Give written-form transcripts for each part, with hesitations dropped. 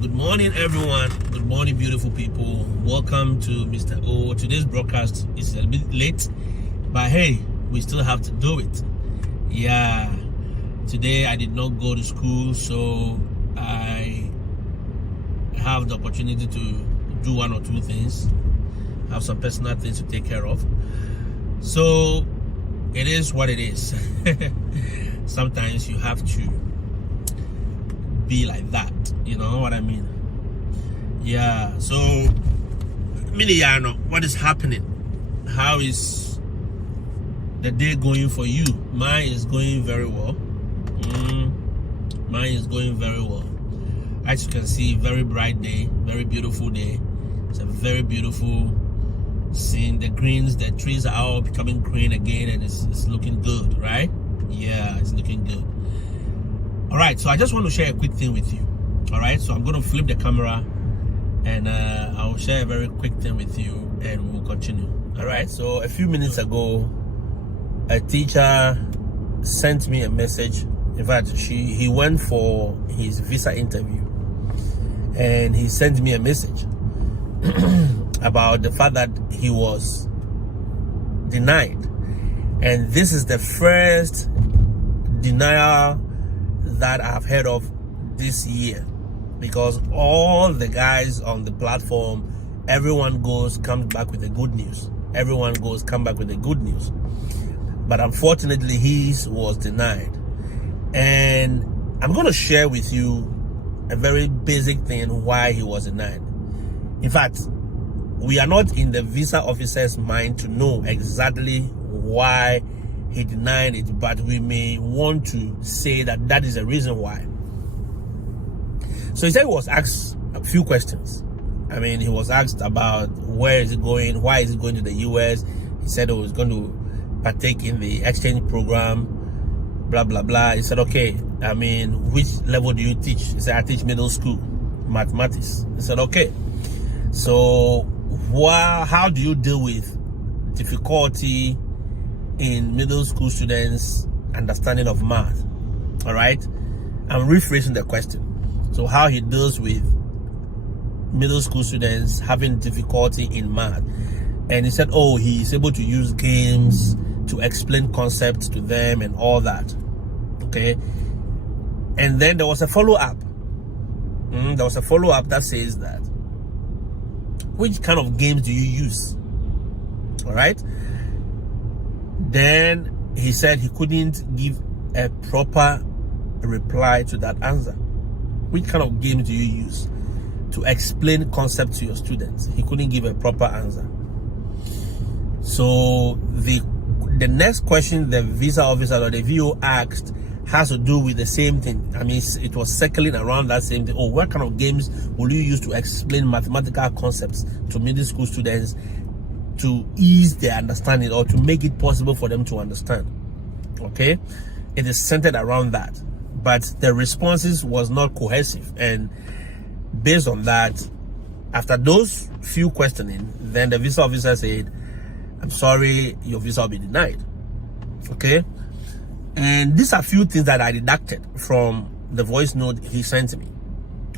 Good morning, everyone. Good morning, beautiful people. Welcome to Mr. O. Today's broadcast is a bit late, but hey, we still have to do it. Yeah, today I did not go to school, so I have the opportunity to do one or two things. I have some personal things to take care of. So it is what it is. Sometimes you have to be like that, you know what I mean? Yeah, so Miliano, what is happening? How is the day going for you? Mine is going very well. Mine is going very well. As you can see, very bright day, very beautiful day. It's a very beautiful scene. The greens, the trees are all becoming green again, and it's looking good, right? Yeah, it's looking good. All right, so I just want to share a quick thing with you. All right, so I'm going to flip the camera and I'll share a very quick thing with you and we'll continue. All right, so a few minutes ago, a teacher sent me a message. In fact, he went for his visa interview and he sent me a message about the fact that he was denied. And this is the first denial that I've heard of this year, because all the guys on the platform, everyone comes back with the good news. Come back with the good news. But unfortunately, his was denied. And I'm going to share with you a very basic thing why he was denied. In fact, we are not in the visa officer's mind to know exactly why he denied it, but we may want to say that that is the reason why. So he said he was asked a few questions. I mean, he was asked about where is he going, why is he going to the US. He said he was going to partake in the exchange program, blah, blah, blah. He said, okay, I mean, which level do you teach? He said, I teach middle school, mathematics. He said, okay. So how do you deal with difficulty in middle school students' understanding of math? All right, I'm rephrasing the question. So how he deals with middle school students having difficulty in math. And he said, oh, he's able to use games to explain concepts to them and all that. Okay. And then there was a follow-up. There was a follow-up that says that, which kind of games do you use? All right. Then he said he couldn't give a proper reply to that answer. Which kind of games do you use to explain concepts to your students? He couldn't give a proper answer. So the next question the visa officer or the VO asked has to do with the same thing. I mean, it was circling around that same thing. Oh, what kind of games will you use to explain mathematical concepts to middle school students to ease their understanding or to make it possible for them to understand? Okay, it is centered around that, but the responses was not cohesive. And based on that, after those few questioning, then the visa officer said, I'm sorry, your visa will be denied. Okay, and these are few things that I deducted from the voice note he sent me.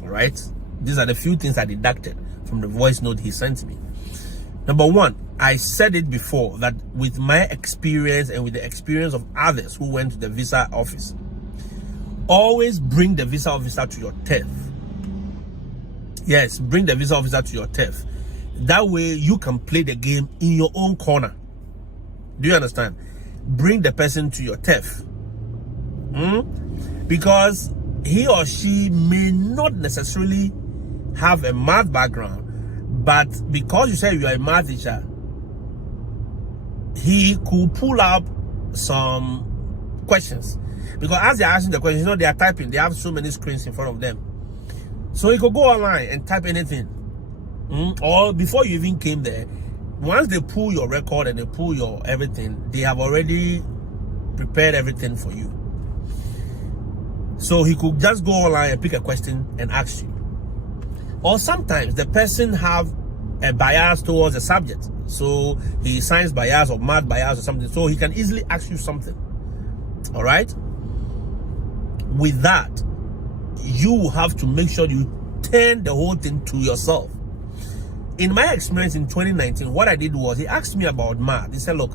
All right, these are the few things I deducted from the voice note he sent me. Number one, I said it before that with my experience and with the experience of others who went to the visa office, always bring the visa officer to your turf. Yes, bring the visa officer to your turf. That way you can play the game in your own corner. Do you understand? Bring the person to your turf. Because he or she may not necessarily have a math background, but because you say you are a math teacher, he could pull up some questions. Because as they're asking the questions, you know, they are typing. They have so many screens in front of them. So he could go online and type anything. Or before you even came there, once they pull your record and they pull your everything, they have already prepared everything for you. So he could just go online and pick a question and ask you. Or sometimes the person have a bias towards a subject. So he science bias or math bias or something. So he can easily ask you something. All right? With that, you have to make sure you turn the whole thing to yourself. In my experience in 2019, what I did was, he asked me about math. He said, look,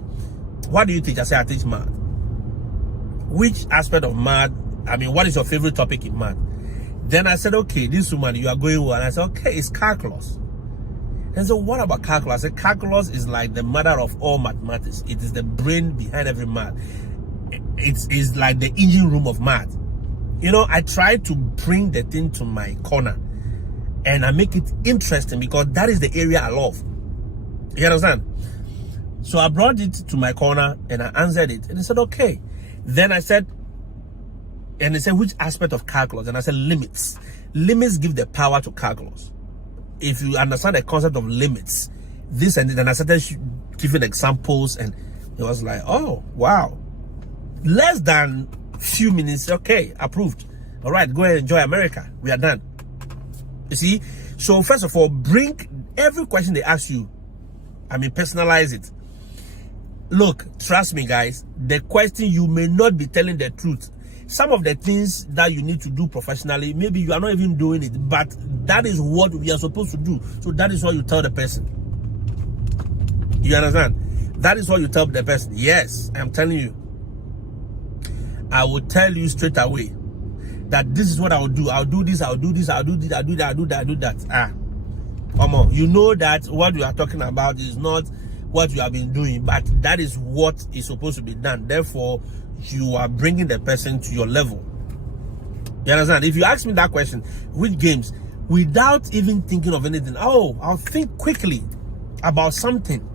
what do you teach? I said, I teach math. Which aspect of math? I mean, what is your favorite topic in math? Then I said, okay, this woman, you are going well. And I said, okay, it's calculus. And so what about calculus? I said, calculus is like the mother of all mathematics. It is the brain behind every math. It's like the engine room of math. You know, I try to bring the thing to my corner and I make it interesting because that is the area I love. You understand? So I brought it to my corner and I answered it. And he said, okay. Then I said, and he said, which aspect of calculus? And I said, limits. Limits give the power to calculus. If you understand the concept of limits, this and then I started giving examples, and he was like, oh, wow. Less than few minutes, okay, approved. All right, go ahead and enjoy America. We are done. You see? So first of all, bring every question they ask you, personalize it. Look, trust me, guys, the question, you may not be telling the truth. Some of the things that you need to do professionally, maybe you are not even doing it, but that is what we are supposed to do. So that is what you tell the person. You understand? That is what you tell the person. Yes, I'm telling you. I will tell you straight away that this is what I will do. I'll do this, I'll do this, I'll do this, I'll do that, I'll do that, I'll do that. Come on. You know that what we are talking about is not what you have been doing, but that is what is supposed to be done. Therefore, you are bringing the person to your level. You understand? If you ask me that question, which games, without even thinking of anything, I'll think quickly about something.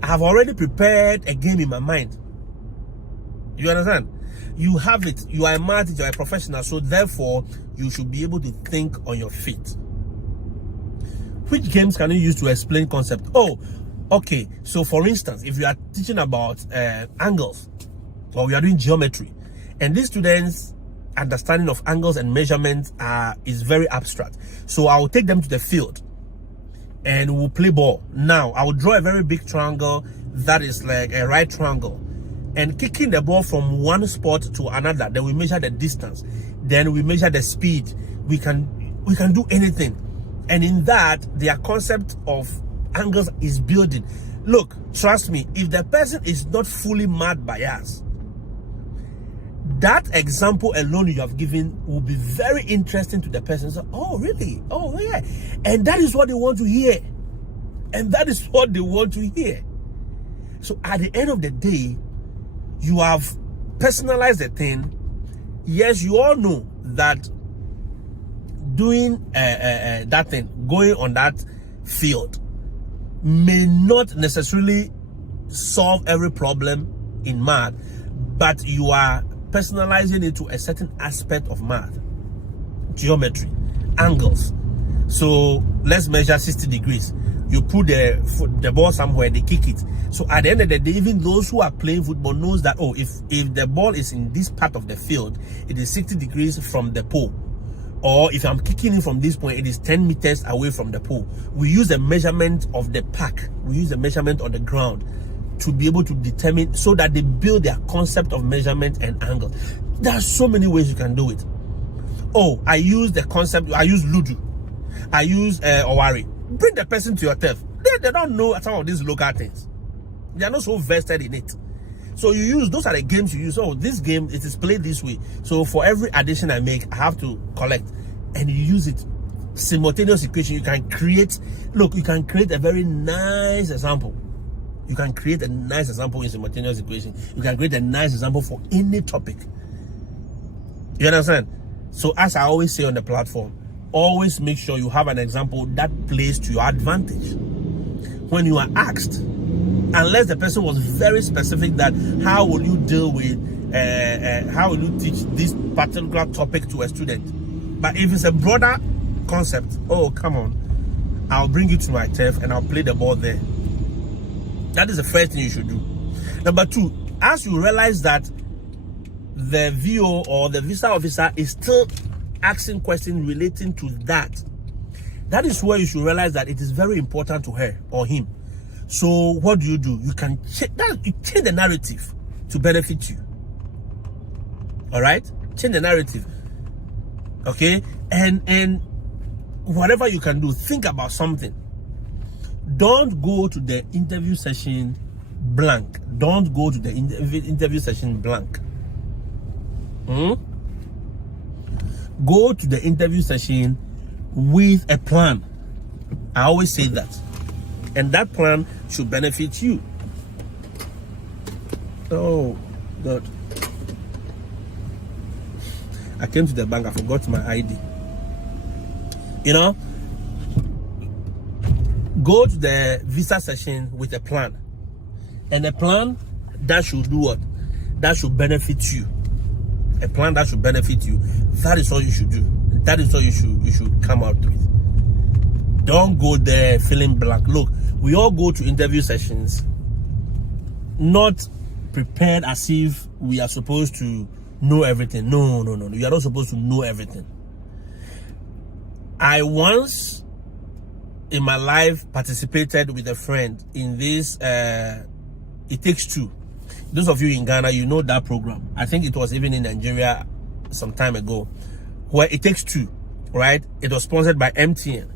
I have already prepared a game in my mind. You understand? You have it. You are a math, you are a professional, so therefore you should be able to think on your feet. Which games can you use to explain concept? Okay. So for instance, if you are teaching about angles, or we are doing geometry, and these students' understanding of angles and measurements is very abstract, so I will take them to the field and we'll play ball. Now I will draw a very big triangle that is like a right triangle, and kicking the ball from one spot to another. Then we measure the distance, then we measure the speed. We can do anything, and in that their concept of angles is building. Look, trust me, if the person is not fully mad biased, that example alone you have given will be very interesting to the person. So, oh, really? Oh, yeah. And that is what they want to hear. And that is what they want to hear. So at the end of the day, you have personalized the thing. Yes, you all know that doing that thing, going on that field, may not necessarily solve every problem in math, but you are personalizing it to a certain aspect of math, geometry, angles. So let's measure 60 degrees. You put the ball somewhere, they kick it. So at the end of the day, even those who are playing football knows that, if the ball is in this part of the field, it is 60 degrees from the pole. Or if I'm kicking it from this point, it is 10 meters away from the pole. We use the measurement of the park. We use the measurement on the ground to be able to determine, so that they build their concept of measurement and angle. There are so many ways you can do it. I use the concept, I use Ludu, I use Owari. Bring the person to your turf. They don't know some of these local things. They are not so vested in it. So you use, those are the games you use. This game, it is played this way. So for every addition I make, I have to collect. And you use it. Simultaneous equation, you can create, you can create a very nice example. You can create a nice example in simultaneous equation. You can create a nice example for any topic. You understand? So as I always say on the platform, always make sure you have an example that plays to your advantage. When you are asked, unless the person was very specific, that how will you deal with, how will you teach this particular topic to a student? But if it's a broader concept, come on, I'll bring you to my turf and I'll play the ball there. That is the first thing you should do. Number two, as you realize that the VO or the visa officer is still asking questions relating to that, that is where you should realize that it is very important to her or him. So what do? You can change the narrative to benefit you. All right, change the narrative. Okay, and whatever you can do, think about something. Don't go to the interview session blank. Don't go to the interview session blank. Go to the interview session with a plan. I always say that. And that plan should benefit you. Oh, God. I came to the bank, I forgot my ID. You know, go to the visa session with a plan. And a plan that should do what? That should benefit you. A plan that should benefit you. That is all you should do. That is all you should come out with. Don't go there feeling blank. Look, we all go to interview sessions not prepared as if we are supposed to know everything. No. You are not supposed to know everything. I once in my life participated with a friend in this It Takes Two. Those of you in Ghana, you know that program. I think it was even in Nigeria some time ago, where It Takes Two, right? It was sponsored by MTN.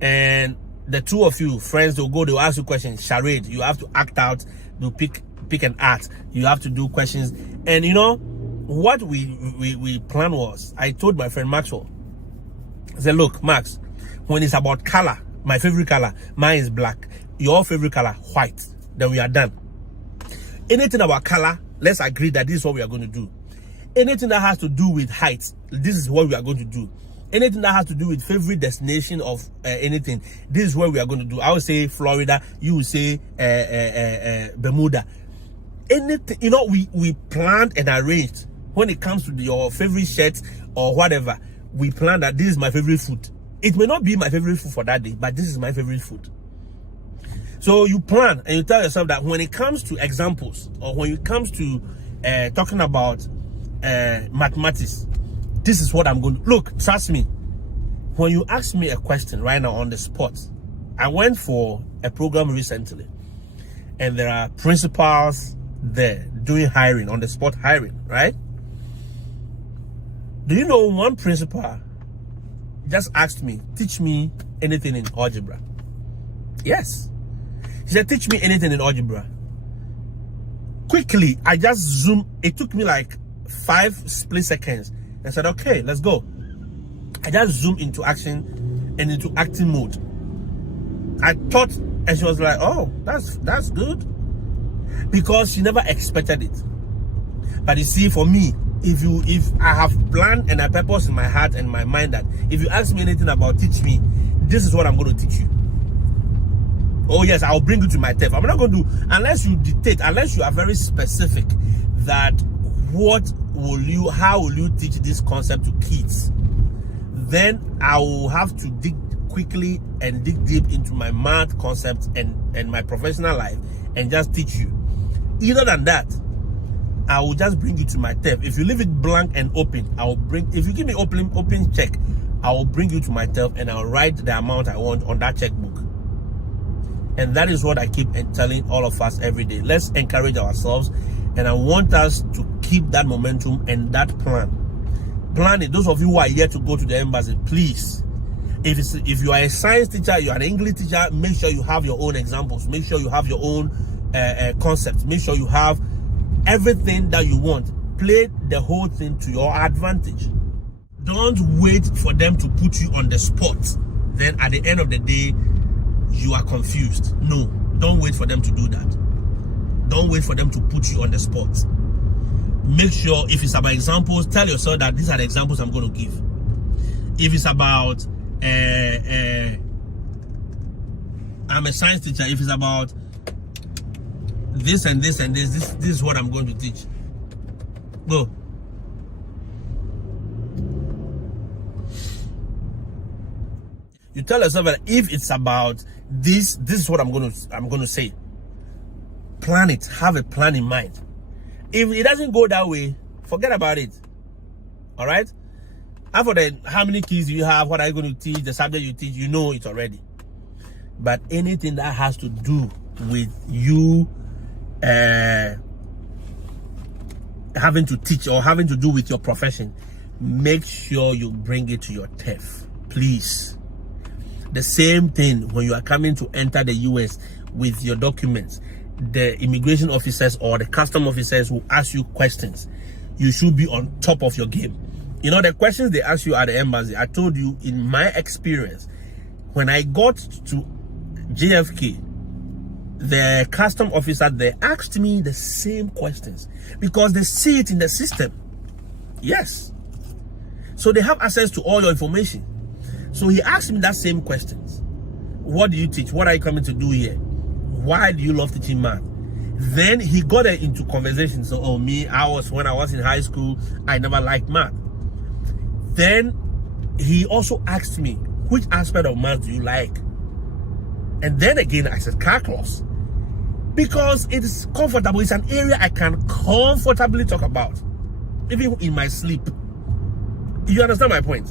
And the two of you, friends, they'll ask you questions, charade. You have to act out, they'll pick and act. You have to do questions. And you know, what we planned was, I told my friend Maxwell, I said, look, Max, when it's about color, my favorite color, mine is black. Your favorite color, white. Then we are done. Anything about color, let's agree that this is what we are going to do. Anything that has to do with height, this is what we are going to do. Anything that has to do with favorite destination of anything, this is what we are going to do. I would say Florida, you would say Bermuda. Anything, you know, we planned and arranged. When it comes to your favorite shirt or whatever, we planned that this is my favorite food. It may not be my favorite food for that day, but this is my favorite food. So you plan and you tell yourself that when it comes to examples, or when it comes to talking about mathematics, this is what I'm going to look. Trust me, when you ask me a question right now on the spot, I went for a program recently, and there are principals there doing hiring, on the spot hiring, right? Do you know one principal just asked me, teach me anything in algebra? Yes. He said, teach me anything in algebra. Quickly, I just zoomed. It took me like 5 split seconds. I said, okay, let's go. I just zoomed into action and into acting mode. I thought, and she was like, oh, that's good. Because she never expected it. But you see, for me, if I have planned and I purpose in my heart and my mind that if you ask me anything about teach me, this is what I'm going to teach you. Oh yes, I'll bring you to my turf. I'm not going to, unless you dictate, unless you are very specific that how will you teach this concept to kids, then I will have to dig quickly and dig deep into my math concepts and my professional life and just teach you. Either than that, I will just bring you to my turf. If you leave it blank and open, if you give me open check, I will bring you to my turf and I'll write the amount I want on that checkbook. And that is what I keep telling all of us every day. Let's encourage ourselves. And I want us to keep that momentum and that plan. Plan it. Those of you who are yet to go to the embassy, please. If you are a science teacher, you are an English teacher, make sure you have your own examples. Make sure you have your own concepts. Make sure you have everything that you want. Play the whole thing to your advantage. Don't wait for them to put you on the spot. Then at the end of the day, you are confused. No, don't wait for them to do that. Don't wait for them to put you on the spot. Make sure, if it's about examples, tell yourself that these are the examples I'm going to give. If it's about I'm a science teacher, if it's about this and this and this is what I'm going to teach. Go. You tell yourself that if it's about this is what I'm going to say. Plan it. Have a plan in mind. If it doesn't go that way, forget about it. All right? After how many kids do you have? What are you going to teach? The subject you teach, you know it already. But anything that has to do with you having to teach or having to do with your profession, make sure you bring it to your turf. Please. The same thing when you are coming to enter the US with your documents. The immigration officers or the custom officers will ask you questions. You should be on top of your game. You know, the questions they ask you at the embassy, I told you in my experience, when I got to JFK, the custom officer, they asked me the same questions because they see it in the system. Yes. So they have access to all your information. So he asked me that same questions. What do you teach? What are you coming to do here? Why do you love teaching math? Then he got into conversation. So, when I was in high school, I never liked math. Then he also asked me, which aspect of math do you like? And then again, I said calculus. Because it is comfortable. It's an area I can comfortably talk about, even in my sleep. You understand my point?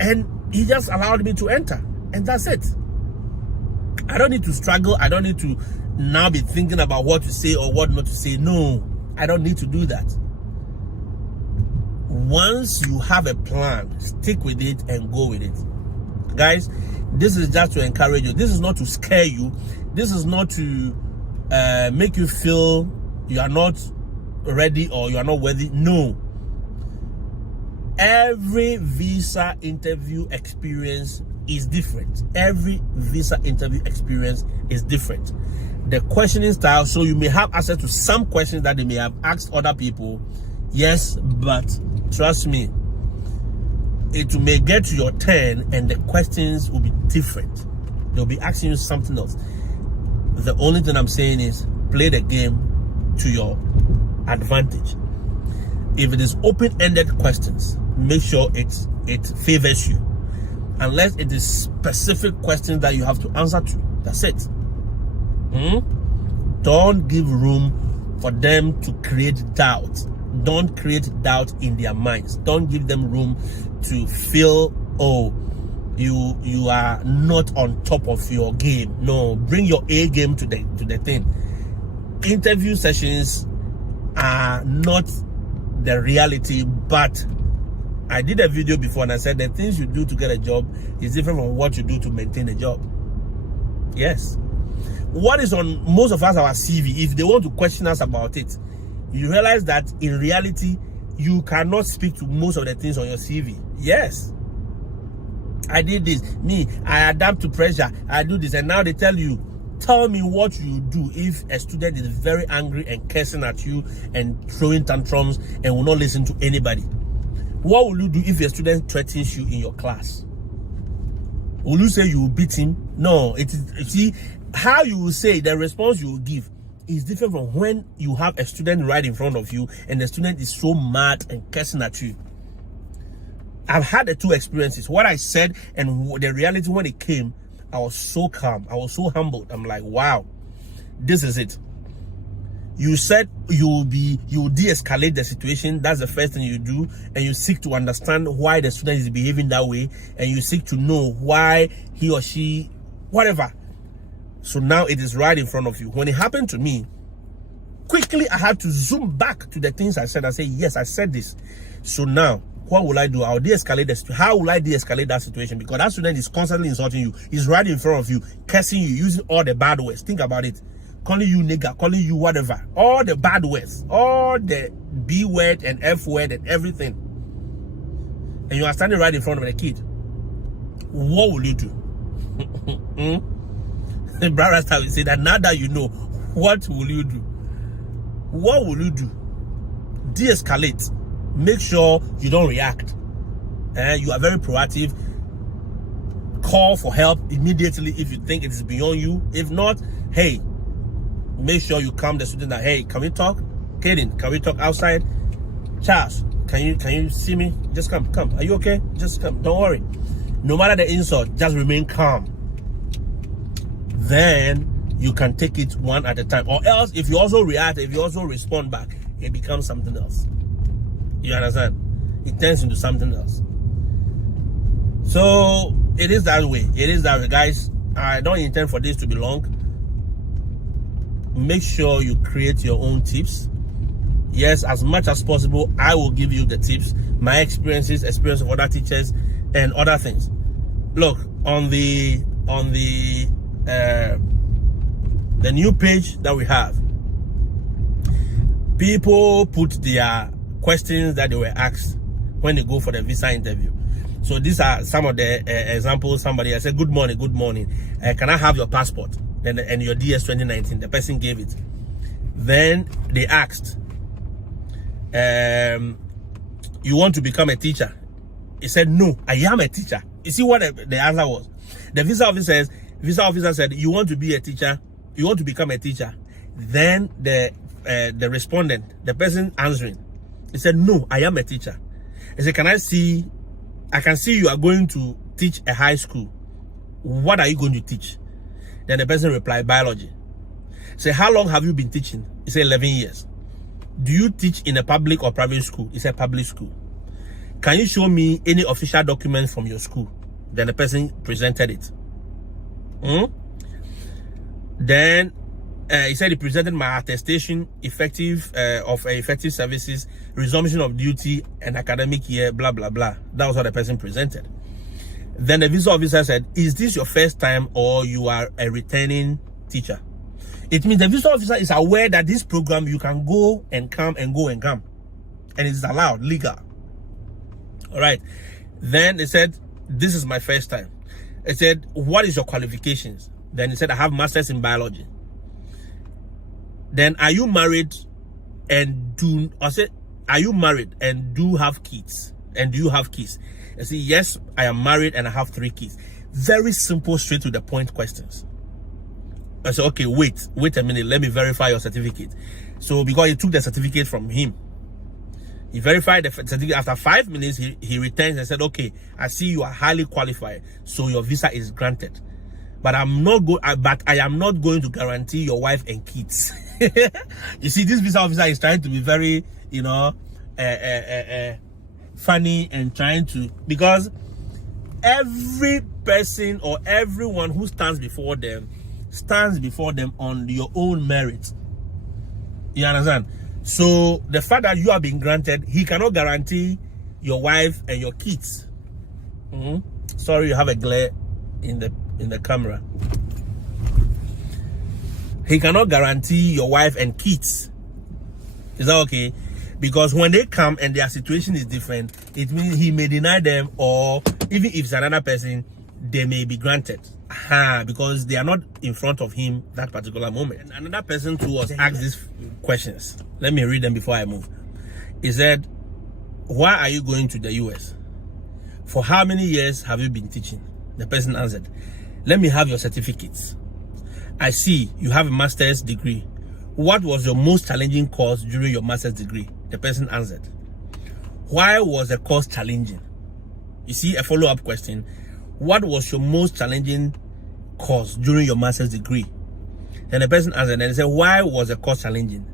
And he just allowed me to enter. And that's it. I don't need to struggle. I don't need to now be thinking about what to say or what not to say. No, I don't need to do that. Once you have a plan, stick with it and go with it. Guys, this is just to encourage you. This is not to scare you. This is not to make you feel you are not ready or you are not worthy. No. Every visa interview experience is different. Every visa interview experience is different. The questioning style, so you may have access to some questions that they may have asked other people. Yes, but trust me, it may get to your turn and the questions will be different. They'll be asking you something else. The only thing I'm saying is play the game to your advantage. If it is open-ended questions, make sure it favors you. Unless it is specific questions that you have to answer to. That's it. Don't give room for them to create doubt. Don't create doubt in their minds. Don't give them room to feel, oh, you are not on top of your game. No, bring your A game to the thing. Interview sessions are not the reality, but I did a video before and I said the things you do to get a job is different from what you do to maintain a job. Yes. What is on most of us our CV, if they want to question us about it, you realize that in reality, you cannot speak to most of the things on your CV. Yes. I did this. I adapt to pressure. I do this. And now they tell you, tell me what you do if a student is very angry and cursing at you and throwing tantrums and will not listen to anybody. What will you do if a student threatens you in your class? Will you say you will beat him? No. It is, you see, how you will say, the response you will give is different from when you have a student right in front of you and the student is so mad and cursing at you. I've had the two experiences. What I said and the reality when it came, I was so calm. I was so humbled. I'm like, wow, this is it. You said you de-escalate the situation. That's the first thing you do. And you seek to understand why the student is behaving that way. And you seek to know why he or she, whatever. So now it is right in front of you. When it happened to me, quickly I had to zoom back to the things I said. I say, yes, I said this. So now, what will I do? I'll de-escalate the situation. How will I de-escalate that situation? Because that student is constantly insulting you. He's right in front of you, cursing you, using all the bad words. Think about it. Calling you nigger, calling you whatever. All the bad words. All the B word and F word and everything. And you are standing right in front of the kid. What will you do? Brother will say that now that you know, what will you do? What will you do? De-escalate. Make sure you don't react. You are very proactive. Call for help immediately if you think it is beyond you. If not, hey, make sure you calm the student that, hey, can we talk? Kaden, can we talk outside? Charles, can you see me? Just come. Are you okay? Just come. Don't worry. No matter the insult, just remain calm. Then you can take it one at a time. Or else, if you also react, if you also respond back, it becomes something else. You understand? It turns into something else. So it is that way. It is that way, guys. I don't intend for this to be long. Make sure you create your own tips. Yes, as much as possible, I will give you the tips. My experiences, experience of other teachers, and other things. Look, on the new page that we have, people put their questions that they were asked when they go for the visa interview. So these are some of the examples. Somebody, I said, good morning, can I have your passport and your DS 2019? The person gave it. Then they asked, you want to become a teacher? He said, no, I am a teacher. You see what the answer was? The visa officer said, you want to be a teacher? You want to become a teacher? Then the respondent, the person answering, he said, no, I am a teacher. He said, I can see you are going to teach a high school. What are you going to teach? Then the person replied, biology. He said, how long have you been teaching? He said, 11 years. Do you teach in a public or private school? He said, public school. Can you show me any official documents from your school? Then the person presented it. Then he said he presented my attestation of effective services, resumption of duty, and academic year, blah, blah, blah. That was what the person presented. Then the visa officer said, is this your first time or you are a returning teacher? It means the visa officer is aware that this program, you can go and come and go and come. And it's allowed, legal. All right. Then they said, this is my first time. They said, what is your qualifications? Then he said, I have masters in biology. Then, are you married and do have kids? And do you have kids? I say, yes, I am married and I have 3 kids. Very simple, straight to the point questions. I said, okay, wait a minute, let me verify your certificate. So because he took the certificate from him, he verified the certificate. After 5 minutes, he returns and said, okay, I see you are highly qualified, so your visa is granted. But I am not going to guarantee your wife and kids. You see, this visa officer is trying to be very, funny and trying to, because every person or everyone who stands before them on your own merit. You understand? So the fact that you have been granted, he cannot guarantee your wife and your kids. Sorry, you have a glare in the camera. He cannot guarantee your wife and kids. Is that okay? Because when they come and their situation is different, it means he may deny them, or even if it's another person, they may be granted. Because they are not in front of him that particular moment. And another person too was asked these questions. Let me read them before I move. He said, why are you going to the US? For how many years have you been teaching? The person answered, let me have your certificates. I see you have a master's degree. What was your most challenging course during your master's degree? The person answered, why was the course challenging? You see, a follow-up question. What was your most challenging course during your master's degree? Then the person answered and said, why was the course challenging?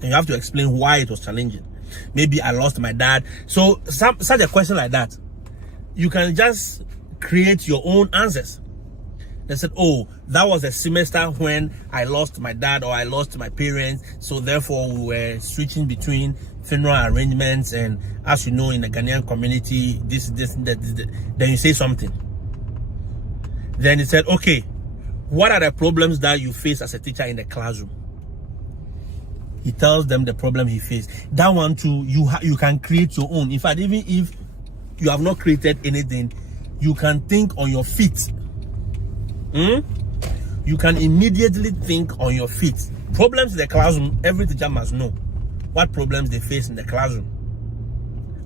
And you have to explain why it was challenging. Maybe I lost my dad. So such a question like that, you can just create your own answers. They said, oh, that was a semester when I lost my dad or I lost my parents. So therefore we were switching between funeral arrangements, and as you know, in the Ghanaian community, that. Then you say something. Then he said, okay, what are the problems that you face as a teacher in the classroom? He tells them the problem he faced. That one too, you can create your own. In fact, even if you have not created anything, you can think on your feet. You can immediately think on your feet. Problems in the classroom, every teacher must know what problems they face in the classroom.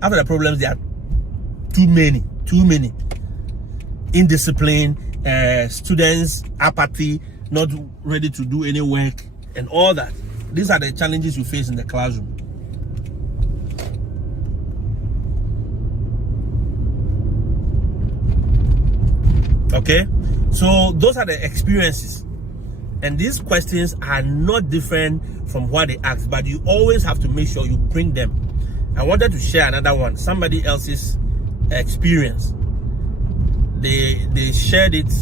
After the problems, there are too many. Indiscipline, students, apathy, not ready to do any work, and all that. These are the challenges you face in the classroom. Okay, so those are the experiences, and these questions are not different from what they ask, but you always have to make sure you bring them. I wanted to share another one, somebody else's experience. They shared it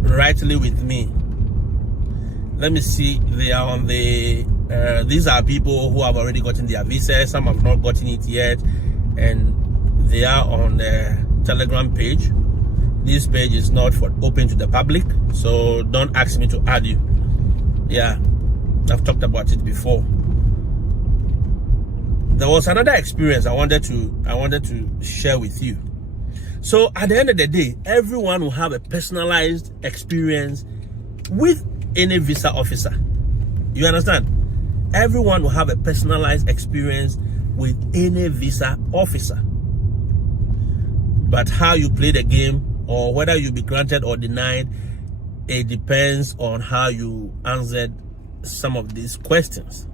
rightly with me. Let me see. They are on the these are people who have already gotten their visa. Some have not gotten it yet, and they are on the Telegram page. This page is not for open to the public, so don't ask me to add you. Yeah, I've talked about it before. There was another experience I wanted to share with you. So at the end of the day, everyone will have a personalized experience with any visa officer. You understand? Everyone will have a personalized experience with any visa officer. But how you play the game, or whether you be granted or denied, it depends on how you answered some of these questions.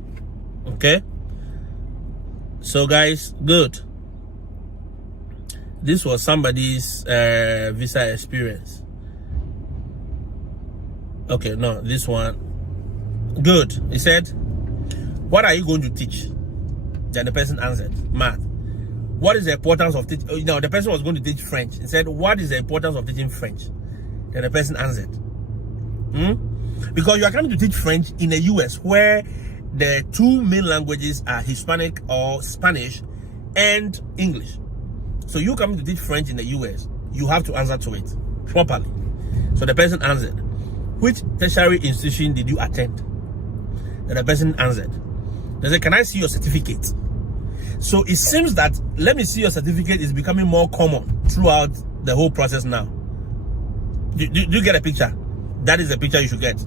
Okay? So guys, good. This was somebody's visa experience. Okay, no, this one. Good. He said, what are you going to teach? Then the person answered, math. What is the importance of teaching? You know, the person was going to teach French. He said, what is the importance of teaching French? Then the person answered, because you are coming to teach French in the US, where the two main languages are Hispanic or Spanish and English. So you coming to teach French in the US, you have to answer to it properly. So the person answered, which tertiary institution did you attend? And the person answered, they said, can I see your certificate? So it seems that let me see your certificate is becoming more common throughout the whole process now. Do you get a picture? That is the picture you should get.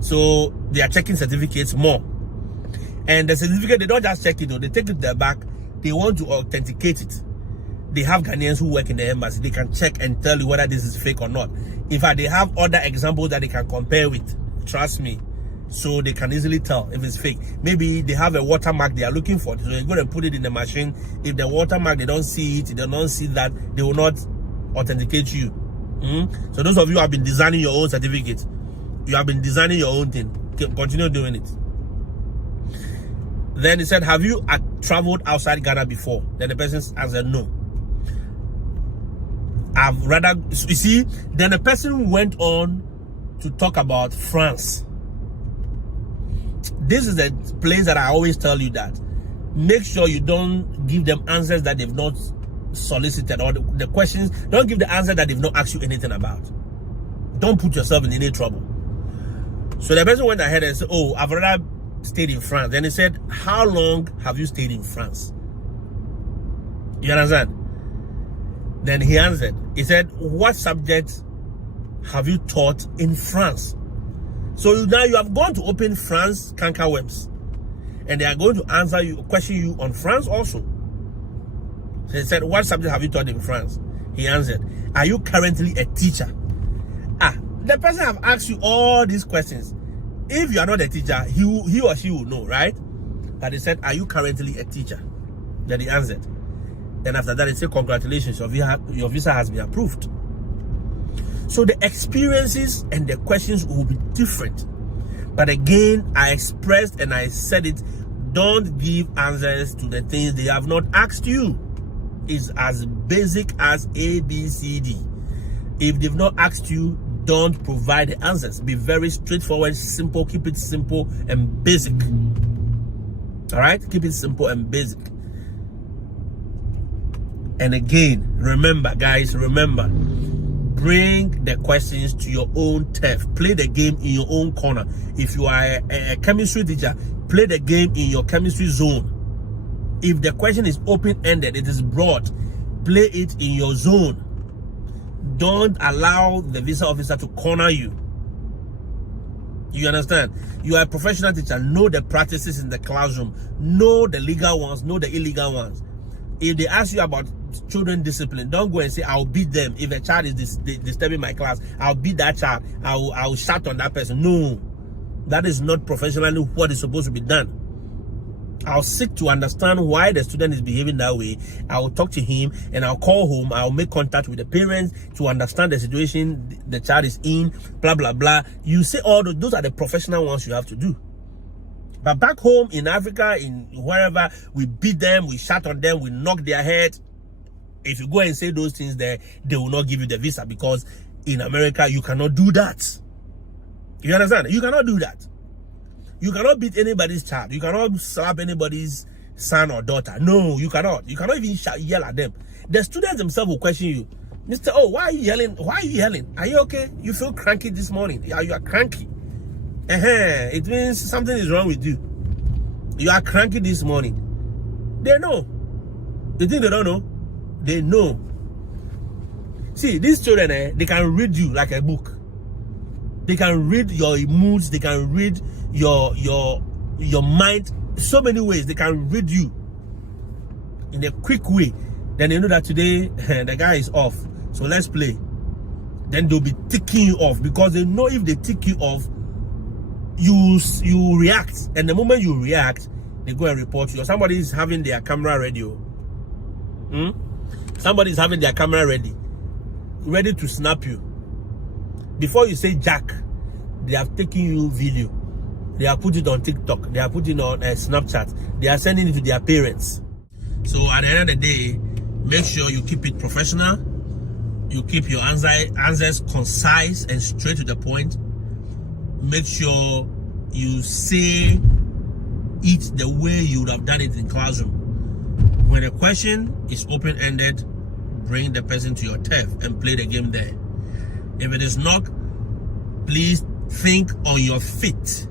So they are checking certificates more. And the certificate, they don't just check it, though. They take it to their back. They want to authenticate it. They have Ghanaians who work in the embassy. They can check and tell you whether this is fake or not. In fact, they have other examples that they can compare with. Trust me. So they can easily tell if it's fake. Maybe they have a watermark they are looking for. So they're going to put it in the machine. If the watermark, they don't see it, they don't see that, they will not authenticate you. So those of you who have been designing your own certificate, you have been designing your own thing, continue doing it. Then he said, have you traveled outside Ghana before? Then the person answered, no. I've rather, you see, then the person went on to talk about France. This is the place that I always tell you that make sure you don't give them answers that they've not solicited, or the questions, don't give the answer that they've not asked you anything about. Don't put yourself in any trouble. So the person went ahead and said, oh, I've rather stayed in France. Then he said, how long have you stayed in France? You understand? Then he answered, he said, what subjects have you taught in France? So now you have gone to open France cankerworms, and they are going to answer you, question you on France also. So he said, what subject have you taught in France? He answered, are you currently a teacher? The person have asked you all these questions. If you are not a teacher, he or she will know, right? But he said, are you currently a teacher? Then he answered. Then after that, he said, congratulations, your visa has been approved. So the experiences and the questions will be different. But again, I expressed and I said it, don't give answers to the things they have not asked you. It's as basic as A, B, C, D. If they've not asked you, don't provide the answers. Be very straightforward, simple, keep it simple and basic. All right? Keep it simple and basic. And again, remember, guys, remember, bring the questions to your own turf. Play the game in your own corner. If you are a chemistry teacher, play the game in your chemistry zone. If the question is open-ended, it is broad, play it in your zone. Don't allow the visa officer to corner you. You understand? You are a professional teacher. Know the practices in the classroom. Know the legal ones. Know the illegal ones. If they ask you about children discipline, don't go and say, I'll beat them. If a child is disturbing my class, I'll beat that child. I'll shout on that person. No. That is not professionally what is supposed to be done. I'll seek to understand why the student is behaving that way. I will talk to him and I'll call home. I'll make contact with the parents to understand the situation the child is in, blah, blah, blah. You say all those are the professional ones you have to do. But back home in Africa, in wherever, we beat them, we shout on them, we knock their head. If you go and say those things there, they will not give you the visa, because in America, you cannot do that. You understand? You cannot do that. You cannot beat anybody's child. You cannot slap anybody's son or daughter. No, you cannot. You cannot even yell at them. The students themselves will question you. Mr. Oh, why are you yelling? Why are you yelling? Are you okay? You feel cranky this morning. You are cranky. It means something is wrong with you. You are cranky this morning. They know. You think they don't know? They know. See, these children, they can read you like a book. They can read your moods. They can read your mind so many ways. They can read you in a quick way. Then they know that today the guy is off. So let's play. Then they'll be ticking you off, because they know if they tick you off, you react. And the moment you react, they go and report you. Or somebody is having their camera ready. Somebody is having their camera ready to snap you. Before you say Jack, they have taken you video. They have put it on TikTok. They have put it on Snapchat. They are sending it to their parents. So at the end of the day, make sure you keep it professional. You keep your answers concise and straight to the point. Make sure you say it the way you would have done it in classroom. When a question is open-ended, bring the person to your turf and play the game there. If it is not, please think on your feet.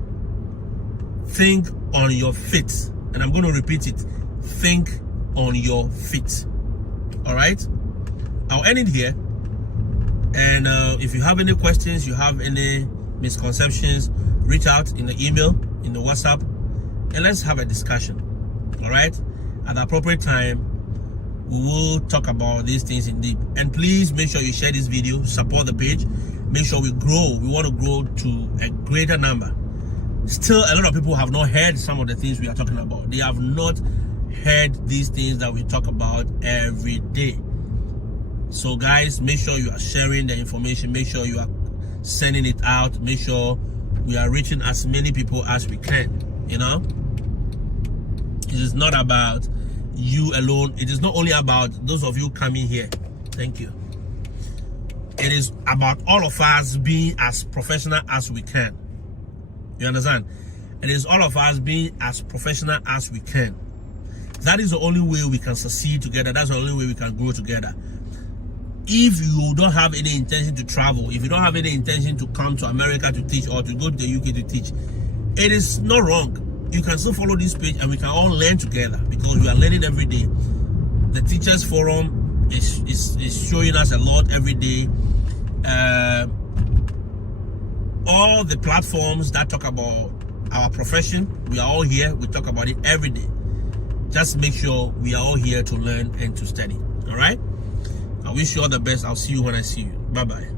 Think on your feet. And I'm going to repeat it. Think on your feet. All right? I'll end it here. And if you have any questions, you have any misconceptions, reach out in the email, in the WhatsApp, and let's have a discussion. All right? At the appropriate time, we will talk about these things in deep. And please make sure you share this video, support the page, make sure we grow. We want to grow to a greater number. Still, a lot of people have not heard some of the things we are talking about. They have not heard these things that we talk about every day. So guys, make sure you are sharing the information. Make sure you are sending it out. Make sure we are reaching as many people as we can. You know, it is not about you alone. It is not only about those of you coming here. Thank you. It is about all of us being as professional as we can. You understand? It is all of us being as professional as we can. That is the only way we can succeed together. That's the only way we can grow together. If you don't have any intention to travel, if you don't have any intention to come to America to teach or to go to the UK to teach, it is not wrong. You can still follow this page and we can all learn together, because we are learning every day. The Teachers Forum is showing us a lot every day. All the platforms that talk about our profession, we are all here. We talk about it every day. Just make sure we are all here to learn and to study. All right? I wish you all the best. I'll see you when I see you. Bye-bye.